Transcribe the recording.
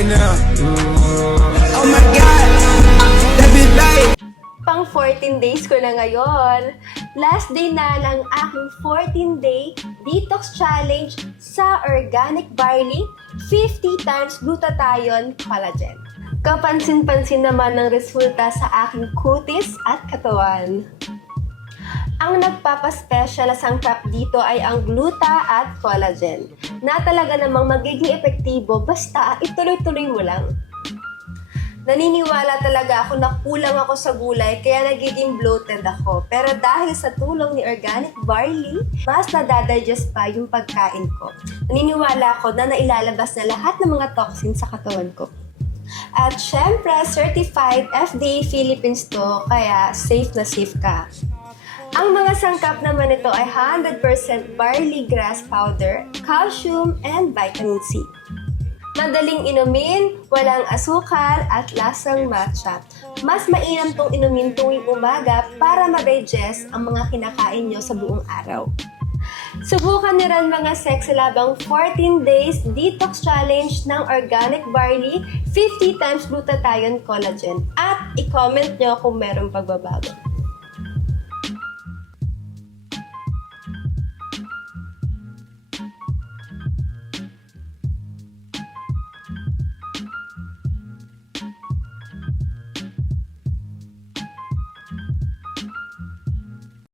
right now. Oh my God, that bitch bad. Pang 14 days ko na ngayon. Last day na ng aking 14-day detox challenge sa organic barley, 50 times glutathione collagen. Kapansin-pansin naman ng resulta sa aking kutis at katawan. Ang nagpapaspecial na sangkap dito ay ang gluta at collagen, na talaga namang magiging epektibo basta ituloy-tuloy mo lang. Naniniwala talaga ako na kulang ako sa gulay kaya nagiging bloated ako. Pero dahil sa tulong ni organic barley, mas nadadigest pa yung pagkain ko. Naniniwala ako na nailalabas na lahat ng mga toxins sa katawan ko. At syempre, certified FDA Philippines to, kaya safe na safe ka. Ang mga sangkap naman nito ay 100% barley grass powder, calcium, and vitamin C. Madaling inumin, walang asukal, at lasang matcha. Mas mainam tong inumin tuwing umaga para ma-digest ang mga kinakain nyo sa buong araw. Subukan niyo rin mga sexy labang 14 days detox challenge ng organic barley, 50 times glutathione collagen, at i-comment nyo kung merong pagbabago.